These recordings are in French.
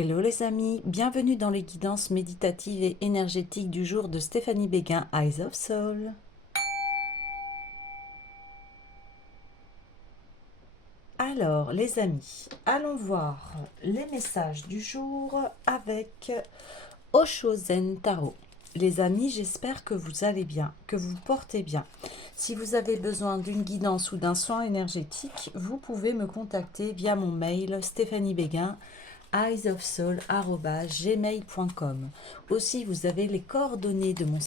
Hello les amis, bienvenue dans les guidances méditatives et énergétiques du jour de Stéphanie Béguin, Eyes of Soul. Alors les amis, allons voir les messages du jour avec Osho Zen Tarot. Les amis, j'espère que vous allez bien, que vous vous portez bien. Si vous avez besoin d'une guidance ou d'un soin énergétique, vous pouvez me contacter via mon mail stéphaniebéguin eyesofsoul@gmail.com. Aussi, vous avez les coordonnées de mon.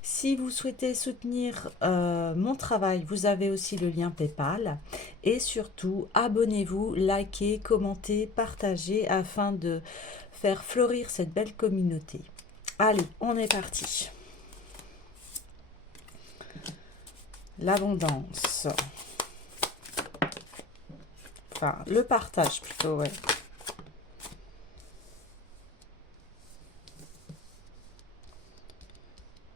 Si vous souhaitez soutenir mon travail, vous avez aussi le lien PayPal. Et surtout, abonnez-vous, likez, commentez, partagez afin de faire fleurir cette belle communauté. Allez, on est parti. L'abondance. Enfin, le partage plutôt, ouais.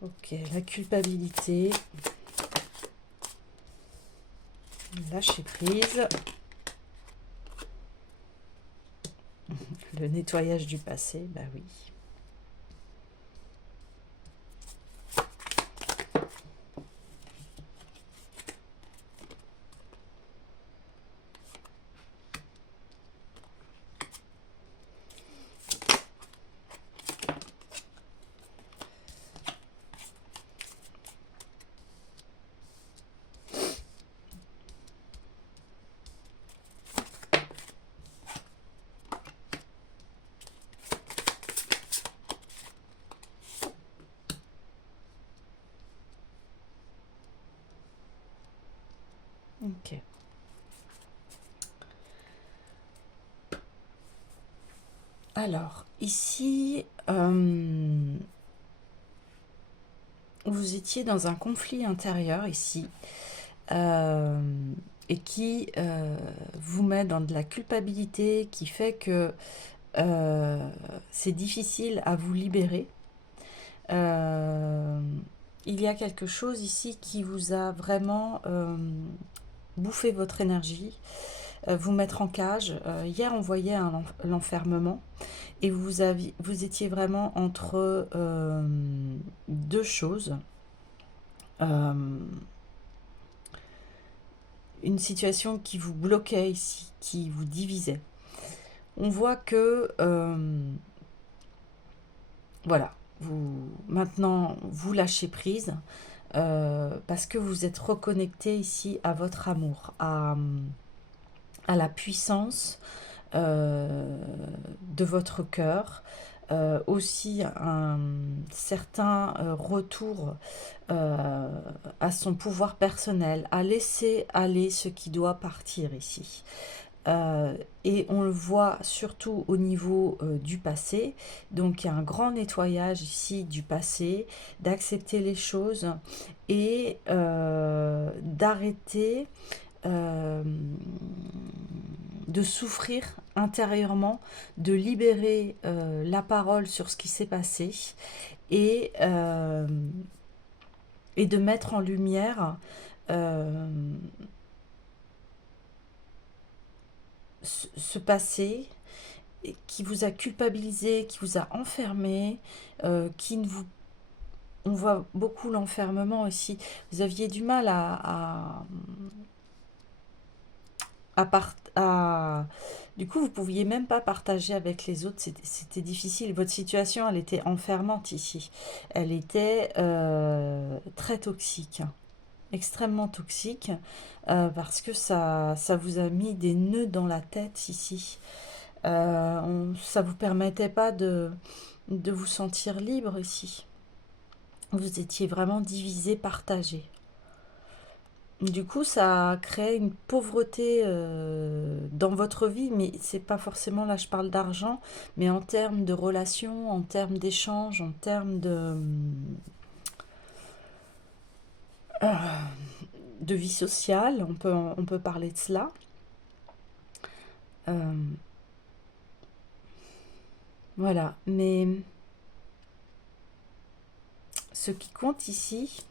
Ok, la culpabilité. Lâcher prise. Le nettoyage du passé, bah oui. Ok. Alors, ici, vous étiez dans un conflit intérieur ici euh, et qui vous met dans de la culpabilité qui fait que c'est difficile à vous libérer. Euh, il y a quelque chose ici qui vous a vraiment bouffé votre énergie, vous mettre en cage. Hier, on voyait l'enfermement et vous étiez vraiment entre deux choses. Euh, une situation qui vous bloquait ici, qui vous divisait. On voit que voilà, maintenant vous lâchez prise parce que vous êtes reconnecté ici à votre amour, à la puissance de votre cœur. Aussi un certain retour à son pouvoir personnel, à laisser aller ce qui doit partir ici. Euh, et on le voit surtout au niveau du passé. Donc il y a un grand nettoyage ici du passé, d'accepter les choses et d'arrêter euh, de souffrir intérieurement, de libérer la parole sur ce qui s'est passé et, euh, et de mettre en lumière euh, ce passé qui vous a culpabilisé, qui vous a enfermé, qui ne vous... On voit beaucoup l'enfermement ici. Vous aviez du mal à... Du coup, vous pouviez même pas partager avec les autres. C'était difficile. Votre situation, elle était enfermante ici. Elle était très toxique, hein, extrêmement toxique, parce que ça vous a mis des nœuds dans la tête ici. Ça vous permettait pas de vous sentir libre ici. Vous étiez vraiment divisé, partagé. Du coup, ça a créé une pauvreté dans votre vie, mais c'est pas forcément, là je parle d'argent, mais en termes de relations, en termes d'échanges, en termes de vie sociale, on peut parler de cela. Euh, voilà, mais ce qui compte ici,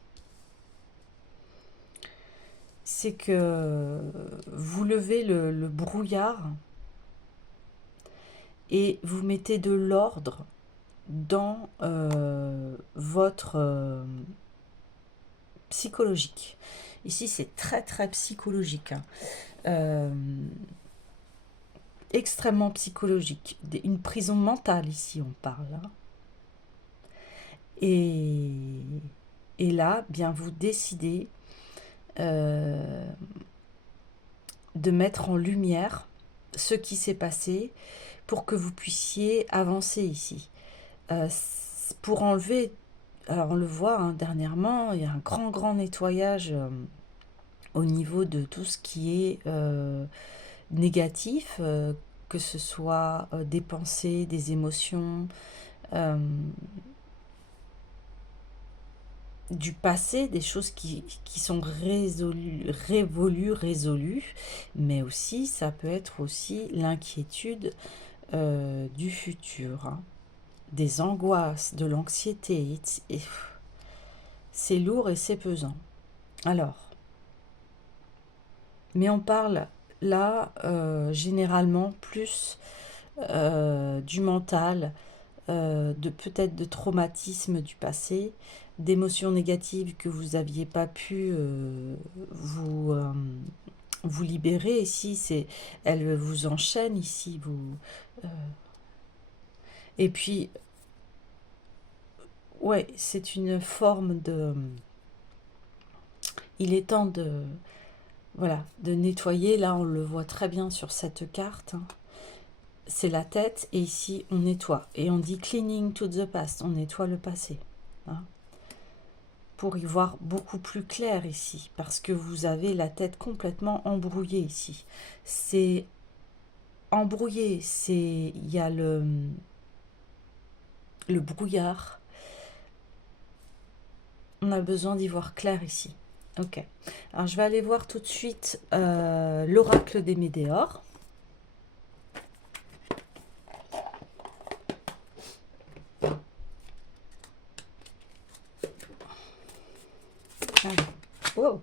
c'est que vous levez le brouillard et vous mettez de l'ordre dans votre psychologique. Ici, c'est très très psychologique, hein. Euh, extrêmement psychologique. Une prison mentale, ici, on parle, hein. Et, et là, bien, vous décidez de mettre en lumière ce qui s'est passé pour que vous puissiez avancer ici. Pour enlever, alors on le voit, hein, dernièrement, il y a un grand nettoyage au niveau de tout ce qui est négatif, que ce soit des pensées, des émotions, euh, du passé, des choses qui sont résolues, mais aussi, ça peut être aussi l'inquiétude du futur, hein, des angoisses, de l'anxiété. C'est lourd et c'est pesant. Alors, mais on parle là généralement plus du mental, de peut-être de traumatisme du passé, d'émotions négatives que vous n'aviez pas pu vous libérer. Ici, elle vous enchaîne ici. Euh, et puis, ouais, c'est une forme de... Il est temps de, voilà, de nettoyer. Là, on le voit très bien sur cette carte, hein. C'est la tête et ici, on nettoie. Et on dit cleaning to the past, on nettoie le passé, hein, pour y voir beaucoup plus clair ici, parce que vous avez la tête complètement embrouillée ici. C'est embrouillé, il y a le brouillard. On a besoin d'y voir clair ici. Ok. Alors, je vais aller voir tout de suite l'oracle des Médéors. Allez. Wow.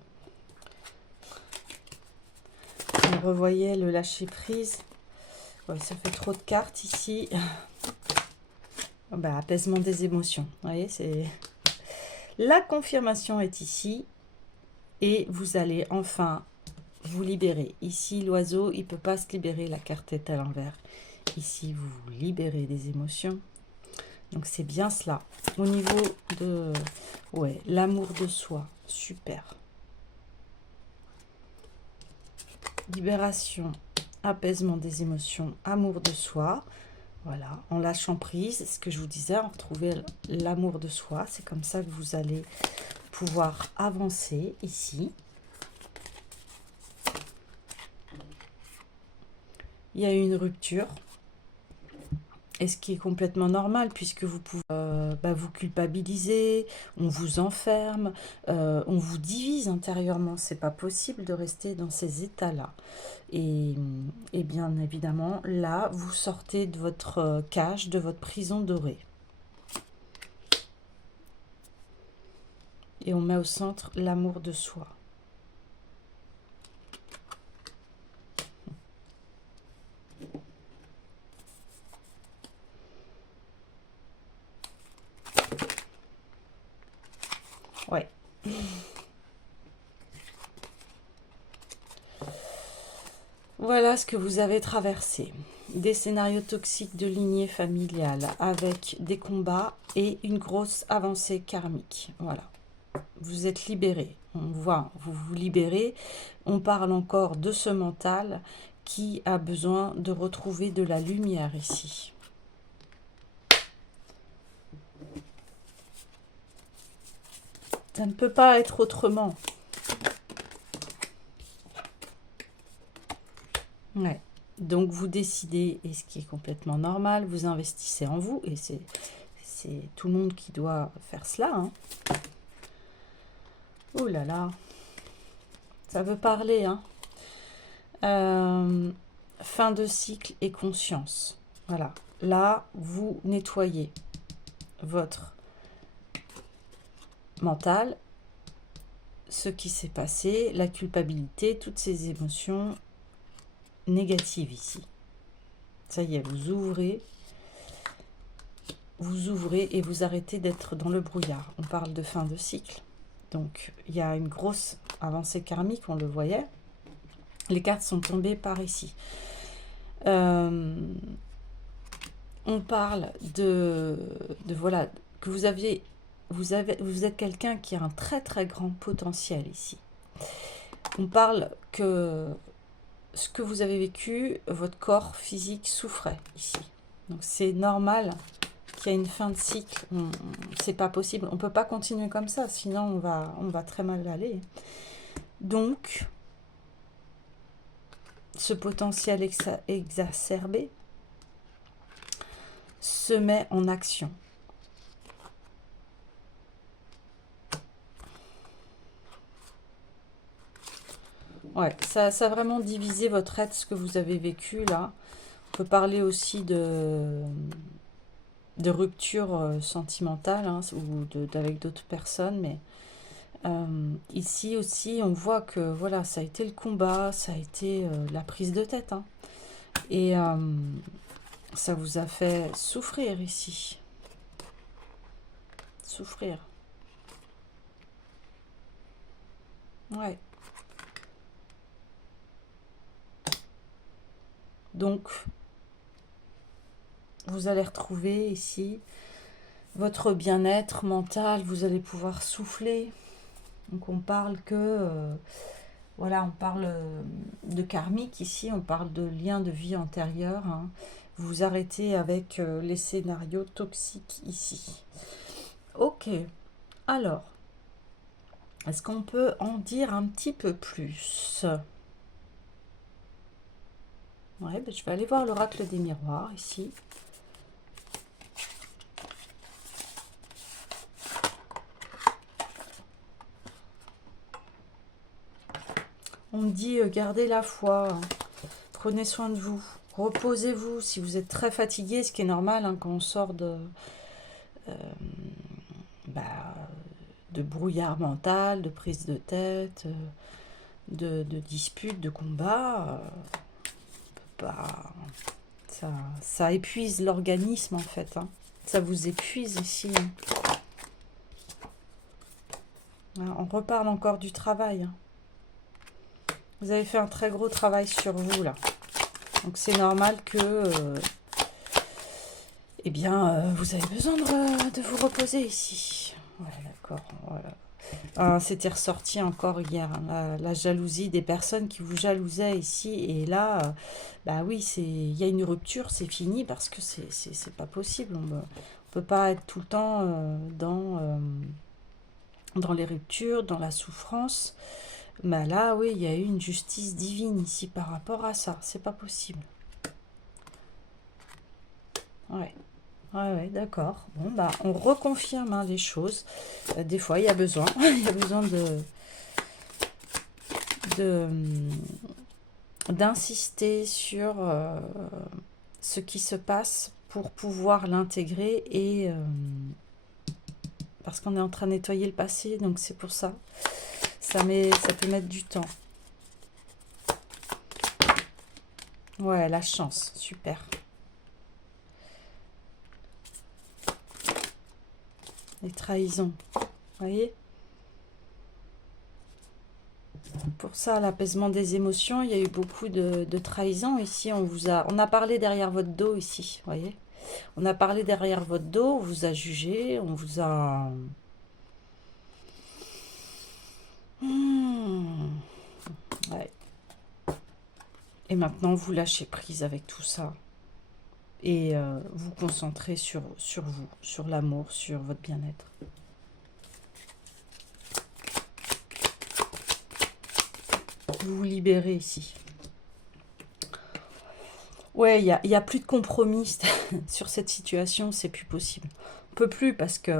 On revoyait le lâcher prise. Ouais, ça fait trop de cartes ici. Bah, apaisement des émotions. Vous voyez, c'est... La confirmation est ici. Et vous allez enfin vous libérer. Ici, l'oiseau, il ne peut pas se libérer. La carte est à l'envers. Ici, vous vous libérez des émotions. Donc, c'est bien cela. Au niveau de... Ouais, l'amour de soi. Super. Libération, apaisement des émotions, amour de soi. Voilà, en lâchant prise, ce que je vous disais, en retrouver l'amour de soi. C'est comme ça que vous allez pouvoir avancer ici. Il y a eu une rupture. Et ce qui est complètement normal, puisque vous pouvez vous culpabiliser, on vous enferme, on vous divise intérieurement. C'est pas possible de rester dans ces états-là. Et bien évidemment, là, vous sortez de votre cage, de votre prison dorée. Et on met au centre l'amour de soi. Ouais. Voilà ce que vous avez traversé. Des scénarios toxiques de lignée familiale avec des combats et une grosse avancée karmique. Voilà. Vous êtes libéré. On voit, vous vous libérez. On parle encore de ce mental qui a besoin de retrouver de la lumière ici. Ça ne peut pas être autrement. Ouais. Donc vous décidez, et ce qui est complètement normal, vous investissez en vous, et c'est tout le monde qui doit faire cela, hein. Oh là là, ça veut parler, hein. Fin de cycle et conscience. Voilà. Là, vous nettoyez votre mental, ce qui s'est passé, la culpabilité, toutes ces émotions négatives ici. Ça y est, vous ouvrez et vous arrêtez d'être dans le brouillard. On parle de fin de cycle. Donc, il y a une grosse avancée karmique, on le voyait. Les cartes sont tombées par ici. On parle voilà, que vous êtes quelqu'un qui a un très très grand potentiel ici. On parle que ce que vous avez vécu, votre corps physique souffrait ici. Donc c'est normal qu'il y ait une fin de cycle. C'est pas possible. On peut pas continuer comme ça, sinon on va très mal aller. Donc, ce potentiel exacerbé se met en action. Ouais, ça a vraiment divisé votre être, ce que vous avez vécu là. On peut parler aussi de rupture sentimentale hein, ou avec d'autres personnes, mais ici aussi on voit que voilà, ça a été le combat, ça a été la prise de tête. Hein. Et ça vous a fait souffrir ici. Souffrir. Ouais. Donc, vous allez retrouver ici votre bien-être mental, vous allez pouvoir souffler. Donc on parle que, voilà, on parle de karmique ici, on parle de liens de vie antérieurs. Hein. Vous arrêtez avec les scénarios toxiques ici. Ok, alors, est-ce qu'on peut en dire un petit peu plus? Ouais, ben je vais aller voir l'oracle des miroirs ici. On me dit, gardez la foi, hein. Prenez soin de vous, reposez-vous si vous êtes très fatigué, ce qui est normal hein, quand on sort bah, de brouillard mental, de prise de tête, de disputes, de combats. Bah, ça épuise l'organisme en fait. Hein. Ça vous épuise ici. Hein. On reparle encore du travail. Hein. Vous avez fait un très gros travail sur vous là. Donc c'est normal que eh bien, vous avez besoin de vous reposer ici. Ouais, d'accord. Voilà. Ah, c'était ressorti encore hier, hein, la jalousie des personnes qui vous jalousaient ici. Et là, bah oui, il y a une rupture, c'est fini parce que c'est pas possible. On peut pas être tout le temps dans les ruptures, dans la souffrance. Mais là, oui, il y a eu une justice divine ici par rapport à ça. C'est pas possible. Ouais. Ouais, d'accord. Bon, bah, on reconfirme hein, les choses. Des fois, il y a besoin. Il y a besoin d'insister sur ce qui se passe pour pouvoir l'intégrer et parce qu'on est en train de nettoyer le passé, donc c'est pour ça. Ça peut mettre du temps. Ouais, la chance, super. Les trahisons, vous voyez? Pour ça, l'apaisement des émotions, il y a eu beaucoup de trahisons ici. On a parlé derrière votre dos ici, vous voyez? On a parlé derrière votre dos, on vous a jugé, on vous a... Ouais. Et maintenant, vous lâchez prise avec tout ça. Et vous concentrez sur vous, sur l'amour, sur votre bien-être. Vous vous libérez ici. Ouais, il y a plus de compromis sur cette situation, c'est plus possible. On peut plus parce que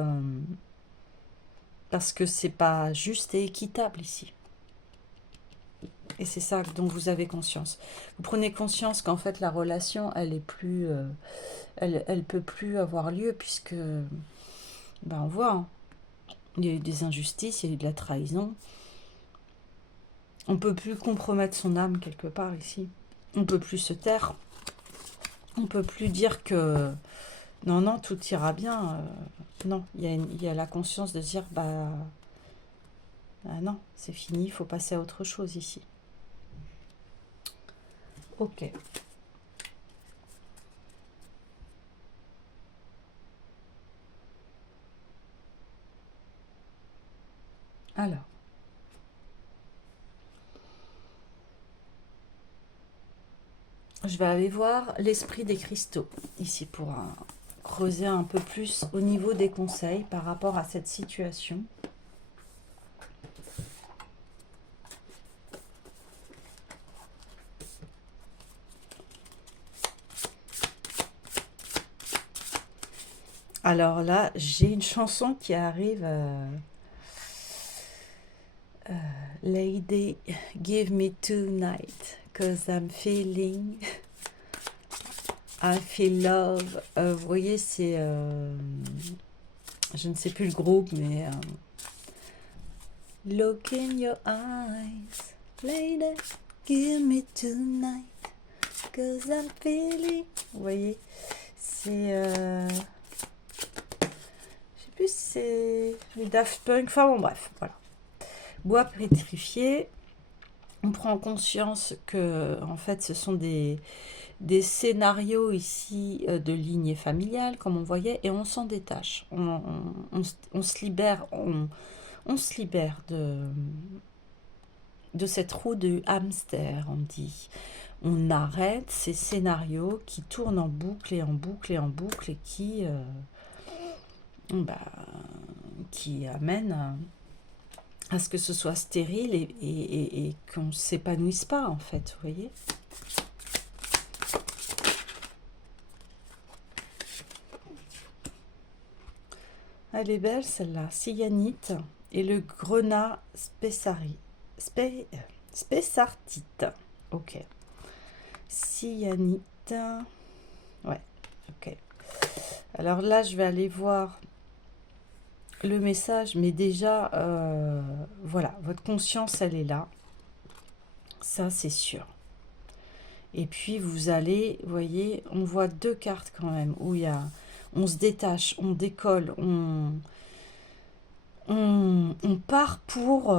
c'est pas juste et équitable ici. Et c'est ça dont vous avez conscience. Vous prenez conscience qu'en fait la relation, elle est plus, elle peut plus avoir lieu puisque, ben on voit, hein, il y a eu des injustices, il y a eu de la trahison. On peut plus compromettre son âme quelque part ici. On peut plus se taire. On peut plus dire que non, non, tout ira bien. Non, il y a la conscience de dire, bah non, c'est fini, il faut passer à autre chose ici. Ok. Alors, je vais aller voir l'esprit des cristaux ici pour creuser un peu plus au niveau des conseils par rapport à cette situation. Alors là, j'ai une chanson qui arrive. Lady, give me tonight, cause I'm feeling, I feel love. Vous voyez, c'est, je ne sais plus le groupe, mais look in your eyes, lady, give me tonight, cause I'm feeling. Vous voyez, c'est, je sais plus si c'est les Daft Punk. Enfin bon, bref, voilà. Bois pétrifié. On prend conscience que, en fait, ce sont des scénarios ici de lignée familiale, comme on voyait, et on s'en détache. On se libère, on se libère de cette roue de hamster, on dit. On arrête ces scénarios qui tournent en boucle et en boucle et en boucle et bah, qui amènent à ce que ce soit stérile et qu'on ne s'épanouisse pas, en fait, vous voyez. Elle est belle, celle-là. Cyanite et le grenat spessartite. Ok. Cyanite. Ouais, ok. Alors là, je vais aller voir le message, mais déjà, voilà, votre conscience, elle est là. Ça, c'est sûr. Et puis, vous allez, vous voyez, on voit deux cartes quand même, où il y a, on se détache, on décolle, on part pour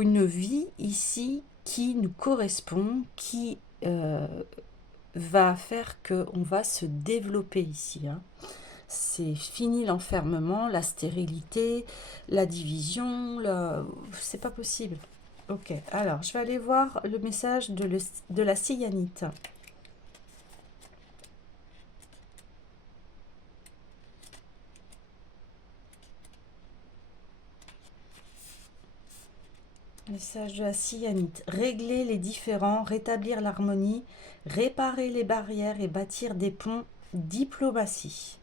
une vie ici qui nous correspond, qui va faire qu'on va se développer ici. Hein. C'est fini l'enfermement, la stérilité, la division, c'est pas possible. Ok, alors je vais aller voir le message de la cyanite. Message de la cyanite. Régler les différends, rétablir l'harmonie, réparer les barrières et bâtir des ponts. Diplomatie.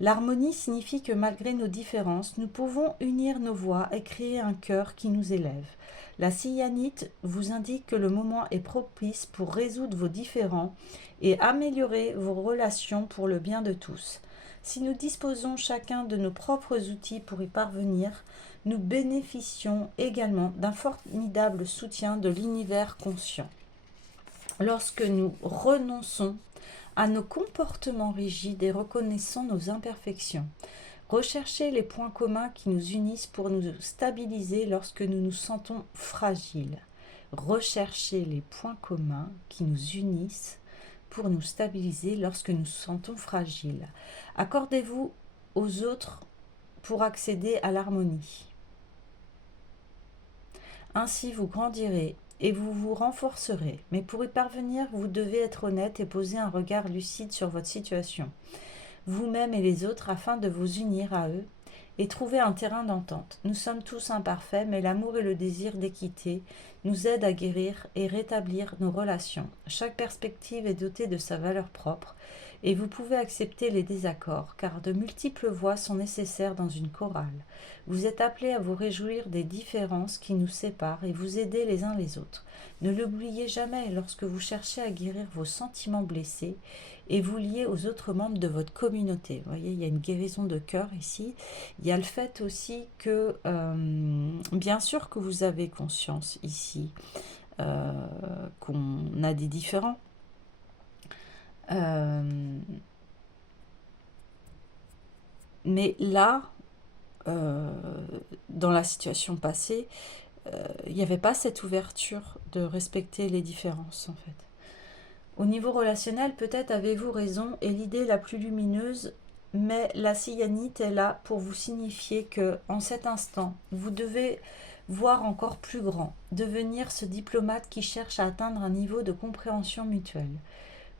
L'harmonie signifie que malgré nos différences, nous pouvons unir nos voix et créer un cœur qui nous élève. La cyanite vous indique que le moment est propice pour résoudre vos différends et améliorer vos relations pour le bien de tous. Si nous disposons chacun de nos propres outils pour y parvenir, nous bénéficions également d'un formidable soutien de l'univers conscient. Lorsque nous renonçons à nos comportements rigides et reconnaissons nos imperfections, recherchez les points communs qui nous unissent pour nous stabiliser lorsque nous nous sentons fragiles. Recherchez les points communs qui nous unissent pour nous stabiliser lorsque nous nous sentons fragiles. Accordez-vous aux autres pour accéder à l'harmonie. Ainsi vous grandirez et vous vous renforcerez. Mais pour y parvenir, vous devez être honnête et poser un regard lucide sur votre situation, vous-même et les autres, afin de vous unir à eux et trouver un terrain d'entente. Nous sommes tous imparfaits, mais l'amour et le désir d'équité nous aident à guérir et rétablir nos relations. Chaque perspective est dotée de sa valeur propre, et vous pouvez accepter les désaccords, car de multiples voix sont nécessaires dans une chorale. Vous êtes appelés à vous réjouir des différences qui nous séparent et vous aider les uns les autres. Ne l'oubliez jamais lorsque vous cherchez à guérir vos sentiments blessés et vous lier aux autres membres de votre communauté. Vous voyez, il y a une guérison de cœur ici. Il y a le fait aussi que, bien sûr que vous avez conscience ici qu'on a des différends. Mais là, dans la situation passée, il n'y avait pas cette ouverture de respecter les différences en fait. Au niveau relationnel, peut-être avez-vous raison et l'idée la plus lumineuse, mais la cyanite est là pour vous signifier que, en cet instant, vous devez voir encore plus grand, devenir ce diplomate qui cherche à atteindre un niveau de compréhension mutuelle.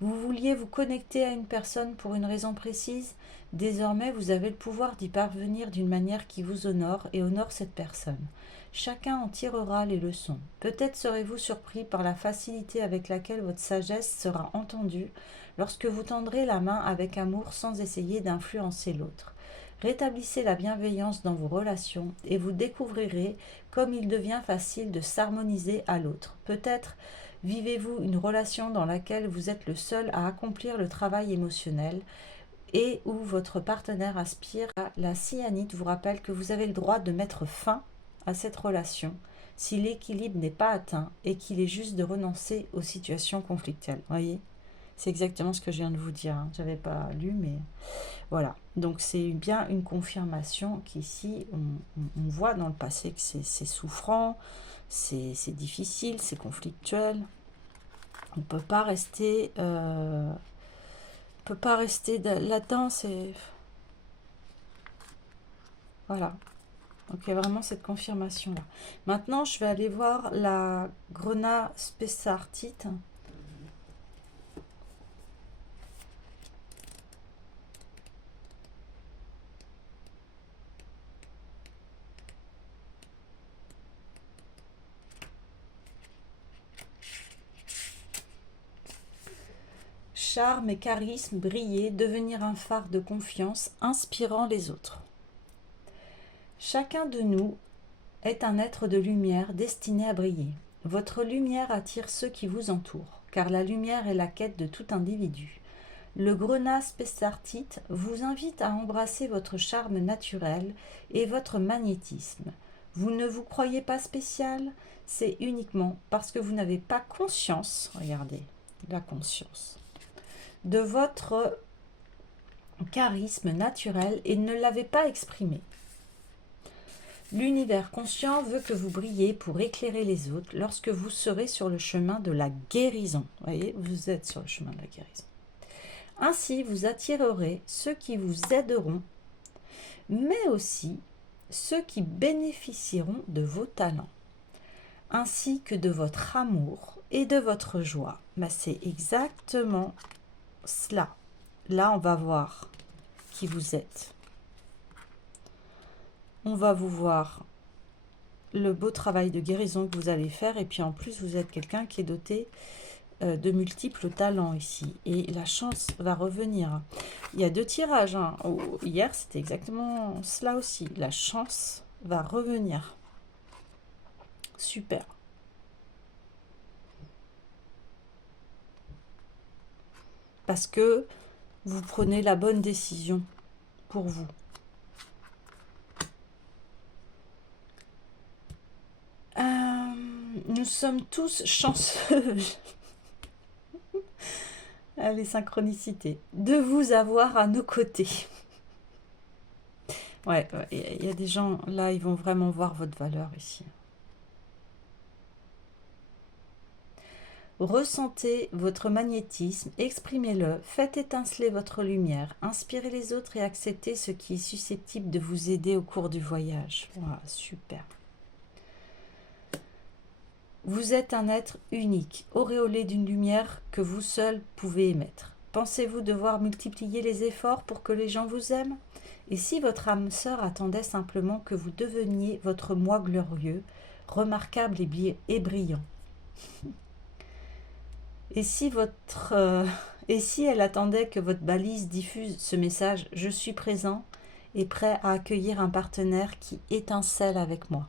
Vous vouliez vous connecter à une personne pour une raison précise. Désormais, vous avez le pouvoir d'y parvenir d'une manière qui vous honore et honore cette personne. Chacun en tirera les leçons. Peut-être serez-vous surpris par la facilité avec laquelle votre sagesse sera entendue lorsque vous tendrez la main avec amour sans essayer d'influencer l'autre. Rétablissez la bienveillance dans vos relations et vous découvrirez comme il devient facile de s'harmoniser à l'autre. Peut-être vivez-vous une relation dans laquelle vous êtes le seul à accomplir le travail émotionnel et où votre partenaire aspire à la cyanite vous rappelle que vous avez le droit de mettre fin à cette relation si l'équilibre n'est pas atteint et qu'il est juste de renoncer aux situations conflictuelles. Voyez, c'est exactement ce que je viens de vous dire. Je n'avais pas lu, mais voilà. Donc c'est bien une confirmation qu'ici, on voit dans le passé que c'est souffrant, c'est difficile, c'est conflictuel. On ne peut pas rester, là-dedans. C'est voilà. Donc il y a vraiment cette confirmation-là. Maintenant, je vais aller voir la Grenat spessartite. Charme et charisme, briller, devenir un phare de confiance, inspirant les autres. Chacun de nous est un être de lumière destiné à briller. Votre lumière attire ceux qui vous entourent, car la lumière est la quête de tout individu. Le Grenat spessartite vous invite à embrasser votre charme naturel et votre magnétisme. Vous ne vous croyez pas spécial, c'est uniquement parce que vous n'avez pas conscience, regardez, la conscience, de votre charisme naturel et ne l'avez pas exprimé. L'univers conscient veut que vous brillez pour éclairer les autres lorsque vous serez sur le chemin de la guérison. Vous voyez, vous êtes sur le chemin de la guérison. Ainsi, vous attirerez ceux qui vous aideront, mais aussi ceux qui bénéficieront de vos talents, ainsi que de votre amour et de votre joie. Ben, c'est exactement cela. Là, on va voir qui vous êtes. On va vous voir le beau travail de guérison que vous allez faire. Et puis en plus, vous êtes quelqu'un qui est doté de multiples talents ici. Et la chance va revenir. Il y a 2 tirages. Hier, c'était exactement cela aussi. La chance va revenir. Super. Parce que vous prenez la bonne décision pour vous. Nous sommes tous chanceux, les synchronicités, de vous avoir à nos côtés. Ouais, il y a des gens, là, ils vont vraiment voir votre valeur ici. Ressentez votre magnétisme, exprimez-le, faites étinceler votre lumière, inspirez les autres et acceptez ce qui est susceptible de vous aider au cours du voyage. Wow, super. Vous êtes un être unique, auréolé d'une lumière que vous seul pouvez émettre. Pensez-vous devoir multiplier les efforts pour que les gens vous aiment? Et si votre âme sœur attendait simplement que vous deveniez votre moi glorieux, remarquable et brillant? Et si elle attendait que votre balise diffuse ce message « Je suis présent et prêt à accueillir un partenaire qui étincelle avec moi ».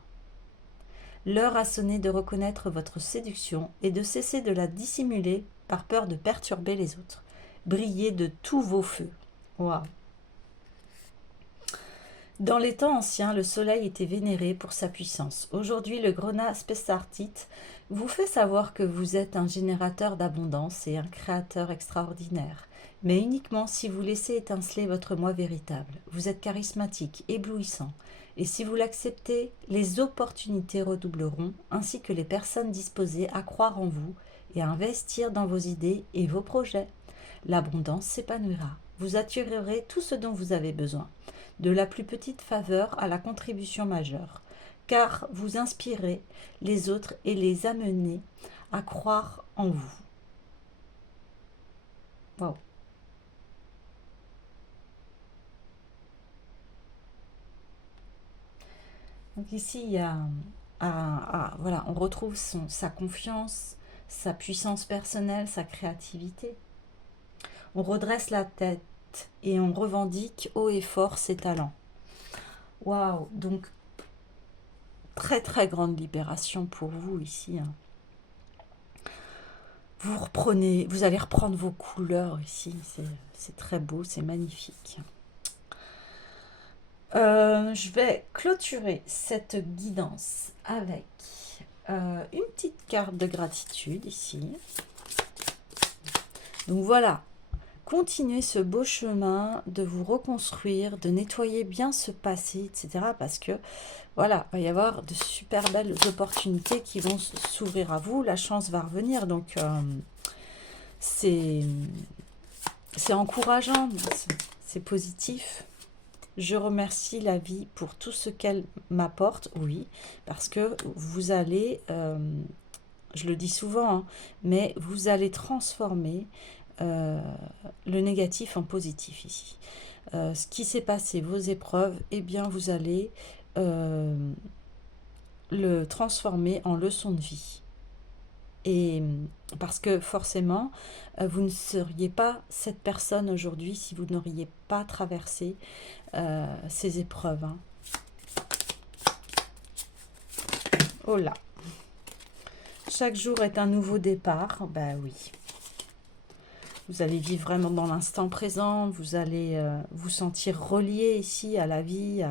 L'heure a sonné de reconnaître votre séduction et de cesser de la dissimuler par peur de perturber les autres. Brillez de tous vos feux. Waouh. Dans les temps anciens, le soleil était vénéré pour sa puissance. Aujourd'hui, le grenat spessartite vous fait savoir que vous êtes un générateur d'abondance et un créateur extraordinaire, mais uniquement si vous laissez étinceler votre moi véritable. Vous êtes charismatique, éblouissant, et si vous l'acceptez, les opportunités redoubleront, ainsi que les personnes disposées à croire en vous et à investir dans vos idées et vos projets. L'abondance s'épanouira. Vous attirerez tout ce dont vous avez besoin, de la plus petite faveur à la contribution majeure, car vous inspirez les autres et les amenez à croire en vous. Wow. Donc ici, il y a voilà, on retrouve sa confiance, sa puissance personnelle, sa créativité. On redresse la tête et on revendique haut et fort ses talents. Waouh, donc très très grande libération pour vous ici. Vous allez reprendre vos couleurs ici, c'est très beau, c'est magnifique. Je vais clôturer cette guidance avec une petite carte de gratitude ici. Donc voilà, continuez ce beau chemin de vous reconstruire, de nettoyer bien ce passé, etc. Parce que voilà, il va y avoir de super belles opportunités qui vont s'ouvrir à vous. La chance va revenir, donc c'est encourageant, c'est positif. Je remercie la vie pour tout ce qu'elle m'apporte, oui, parce que vous allez, je le dis souvent, hein, mais vous allez transformer le négatif en positif ici. Ce qui s'est passé, vos épreuves, eh bien vous allez le transformer en leçon de vie. Et parce que forcément, vous ne seriez pas cette personne aujourd'hui si vous n'auriez pas traversé ces épreuves. Hein. Oh là! Chaque jour est un nouveau départ. Ben oui. Vous allez vivre vraiment dans l'instant présent. Vous allez vous sentir relié ici à la vie,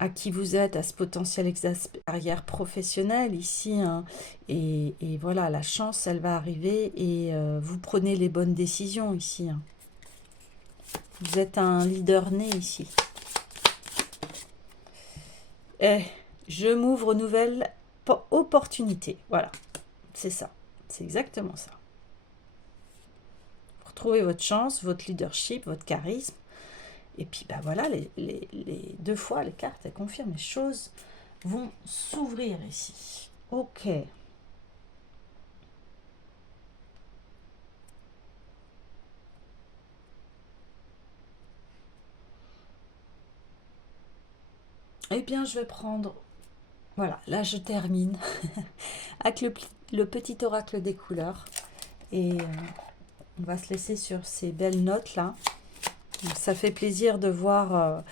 à qui vous êtes, à ce potentiel carrière professionnelle ici. Hein. Et voilà, la chance, elle va arriver et vous prenez les bonnes décisions ici. Hein. Vous êtes un leader né ici. Et je m'ouvre aux nouvelles opportunités. Voilà, c'est ça. C'est exactement ça. Vous retrouvez votre chance, votre leadership, votre charisme. Et puis, ben voilà, les deux fois, les cartes, elles confirment, les choses vont s'ouvrir ici. Ok. Eh bien, je vais prendre... Voilà, là, je termine avec le petit oracle des couleurs. Et on va se laisser sur ces belles notes-là. Ça fait plaisir de voir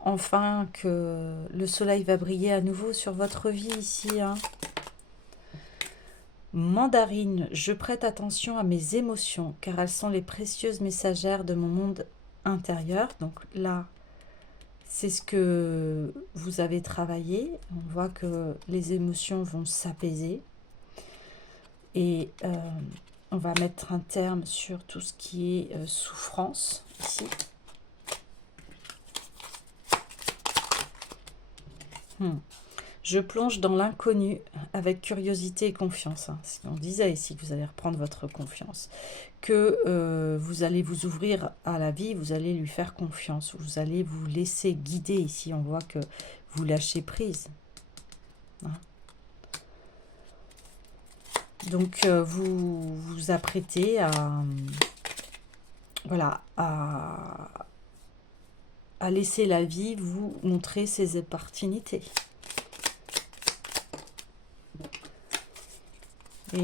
enfin que le soleil va briller à nouveau sur votre vie ici. Hein. Mandarine, je prête attention à mes émotions car elles sont les précieuses messagères de mon monde intérieur. Donc là, c'est ce que vous avez travaillé. On voit que les émotions vont s'apaiser. Et on va mettre un terme sur tout ce qui est souffrance ici. Je plonge dans l'inconnu avec curiosité et confiance. Hein. On disait ici que vous allez reprendre votre confiance, que vous allez vous ouvrir à la vie, vous allez lui faire confiance, vous allez vous laisser guider. Ici, on voit que vous lâchez prise. Hein. Donc, vous vous apprêtez à, voilà, à laisser la vie vous montrer ses opportunités. Et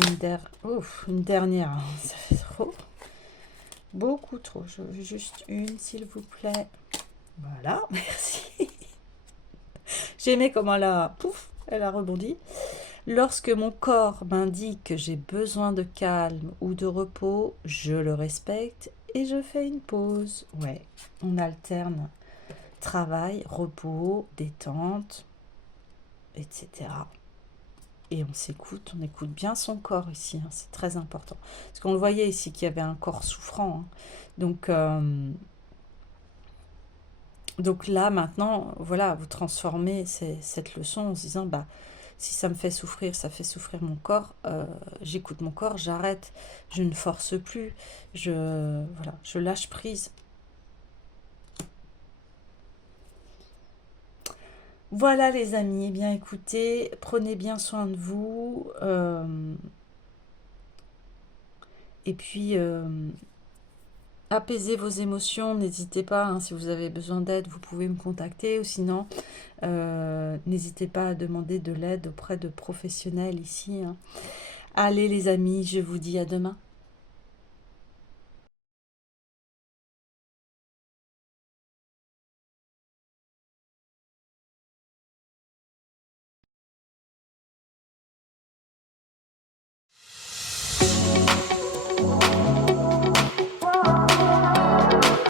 une dernière, ça fait trop. Beaucoup trop. Je veux juste une, s'il vous plaît. Voilà, merci. J'ai aimé comment elle a rebondi. Lorsque mon corps m'indique que j'ai besoin de calme ou de repos, je le respecte et je fais une pause. Ouais, on alterne travail, repos, détente, etc. Et on s'écoute, on écoute bien son corps ici, hein, c'est très important. Parce qu'on le voyait ici qu'il y avait un corps souffrant. Hein. Donc, donc là, maintenant, voilà, vous transformez cette leçon en se disant, bah, si ça me fait souffrir, ça fait souffrir mon corps, j'écoute mon corps, j'arrête, je ne force plus, voilà, je lâche prise. Voilà les amis, eh bien écoutez, prenez bien soin de vous, et puis apaisez vos émotions, n'hésitez pas, hein, si vous avez besoin d'aide, vous pouvez me contacter, ou sinon, n'hésitez pas à demander de l'aide auprès de professionnels ici. Hein. Allez les amis, je vous dis à demain.